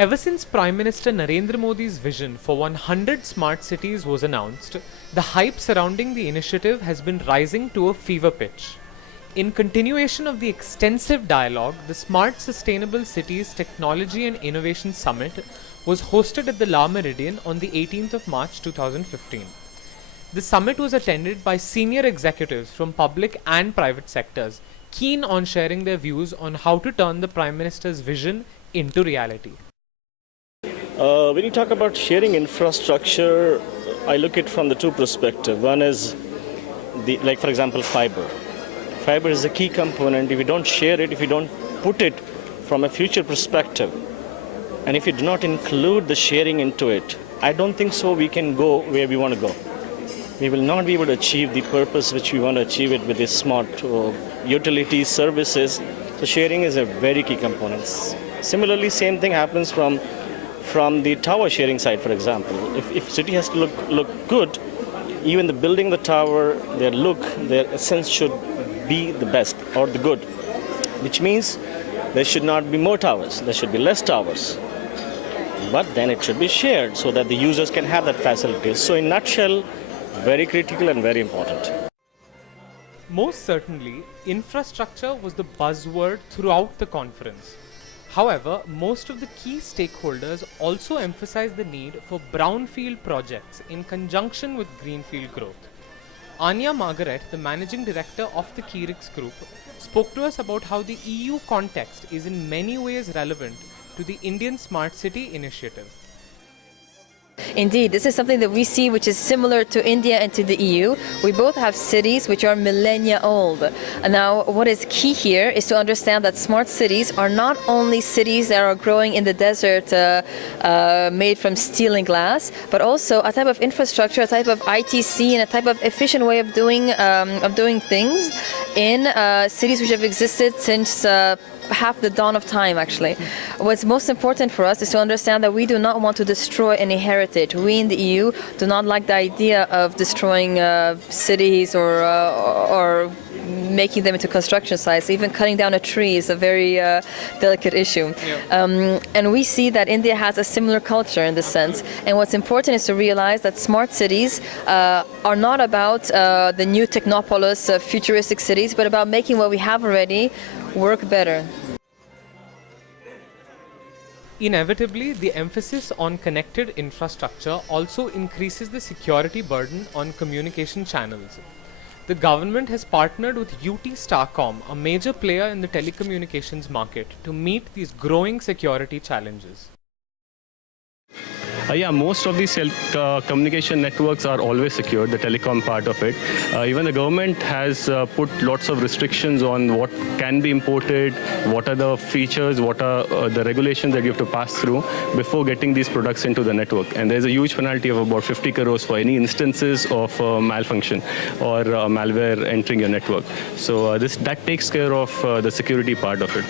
Ever since Prime Minister Narendra Modi's vision for 100 smart cities was announced, the hype surrounding the initiative has been rising to a fever pitch. In continuation of the extensive dialogue, the Smart Sustainable Cities Technology and Innovation Summit was hosted at the La Meridian on the 18th of March 2015. The summit was attended by senior executives from public and private sectors, keen on sharing their views on how to turn the Prime Minister's vision into reality. When you talk about sharing infrastructure, I look at it from the two perspectives. One is, for example, fiber. Fiber is a key component. If you don't share it, if you don't put it from a future perspective, and if you do not include the sharing into it, I don't think so we can go where we want to go. We will not be able to achieve the purpose which we want to achieve it with these smart utility services. So sharing is a very key component. Similarly, same thing happens from the tower sharing side, for example. If city has to look good, even the building the tower, their essence should be the best or the good, which means there should not be more towers, there should be less towers. But then it should be shared so that the users can have that facility. So in a nutshell, very critical and very important. Most certainly, infrastructure was the buzzword throughout the conference. However, most of the key stakeholders also emphasized the need for brownfield projects in conjunction with greenfield growth. Anya Margaret, the managing director of the Keyrix Group, spoke to us about how the EU context is in many ways relevant to the Indian Smart City initiative. Indeed, this is something that we see which is similar to India and to the EU. We both have cities which are millennia old. And now what is key here is to understand that smart cities are not only cities that are growing in the desert made from steel and glass, but also a type of infrastructure, a type of ITC, and a type of efficient way of doing things in cities which have existed since half the dawn of time, actually. What's most important for us is to understand that we do not want to destroy any heritage. We in the EU do not like the idea of destroying cities or making them into construction sites. Even cutting down a tree is a very delicate issue. Yeah. And we see that India has a similar culture in this sense. And what's important is to realize that smart cities are not about the new technopolis, futuristic cities, but about making what we have already work better. Inevitably, the emphasis on connected infrastructure also increases the security burden on communication channels. The government has partnered with UT Starcom, a major player in the telecommunications market, to meet these growing security challenges. Yeah, most of these communication networks are always secure, the telecom part of it. Even the government has put lots of restrictions on what can be imported, what are the features, what are the regulations that you have to pass through before getting these products into the network. And there's a huge penalty of about 50 crores for any instances of malfunction or malware entering your network. So that takes care of the security part of it.